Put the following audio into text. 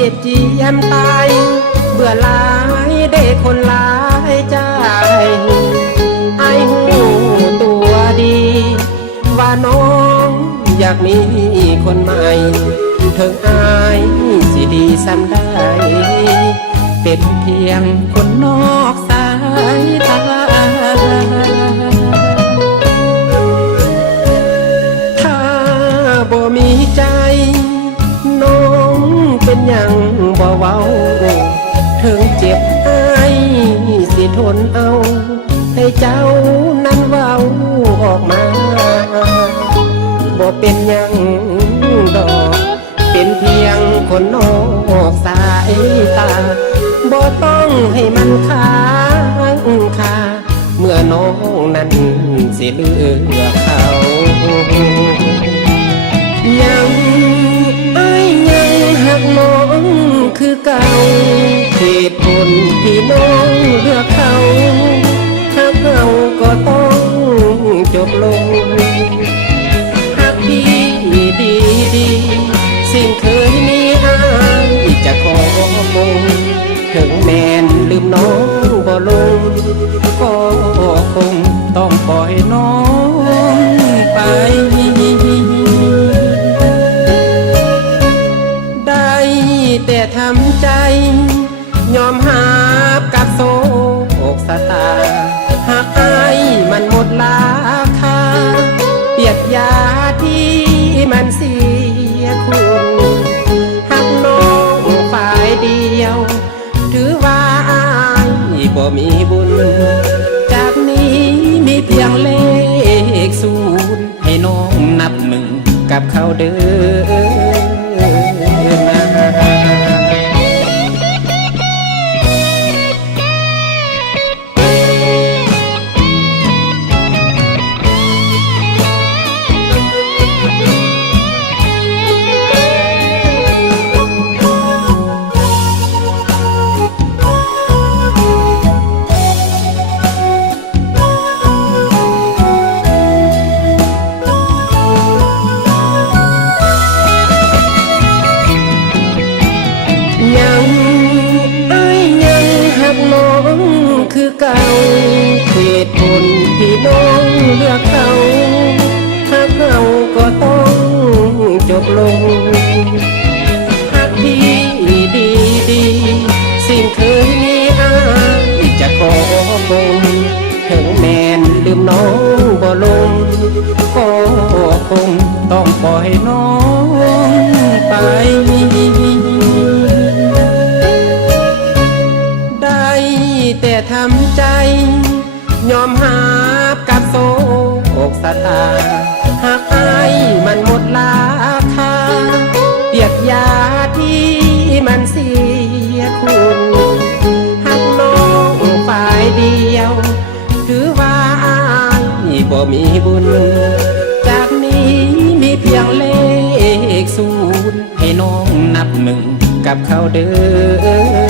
จ็บเจียมตายเบื่อหลายได้คนหลายใจไอ้หูตัวดีว่าน้องอยากมีคนใหม่ถึงอายสิดีซ้ำได้เป็นเพียงคนนอกสายตาถ้าบ่มีใจน้องเป็นอย่างบ่เว้าถึงเจ็บอายสิทนเอาให้เจ้านั้นเว้าออกมาบ่เป็นอย่างดอกเป็นเพียงคนนอกสายตาบ่ต้องให้มันค้างคาเมื่อน้องนั้นสิเลือกเขายังอ้ายยังหักน้องคือเก่าเหตุผลที่น้องเลือกเขาถ้าเขาก็ต้องจบลงหักพี่ดีสิ่งเคยมีอายจะขอมงถึงแม่นลืมน้องบ่ลงก็คงต้องปล่อยน้องไปได้แต่ทำใจยอมหาบกับโศกสตาหากอายมันหมดราคาเปียกยาที่มันเสียคุณหักน้องฝ่ายเดียวถือว่าอายบ่มีบุญจากนี้มีเพียงเลขศูนย์ให้น้องนับหนึ่งกับเขาเดินมาคือเก่าเหตุผลที่น้องเลือกเขาถ้าเขาก็ต้องจบลงหักพี่ดีสิ่งเคยมีอายจะขอคงถึงแม่นลืมน้องบ่ลงก็คงต้องปล่อยน้องไปแต่ทำใจยอมหาบกับโศกสตาหากอายมันหมดราคาเปียกยาที่มันเสียคุณหักน้องฝ่ายเดียวถือว่าอายบ่มีบุญจากนี้มีเพียงเลขศูนย์ให้น้องนับหนึ่งกับเขาเดิน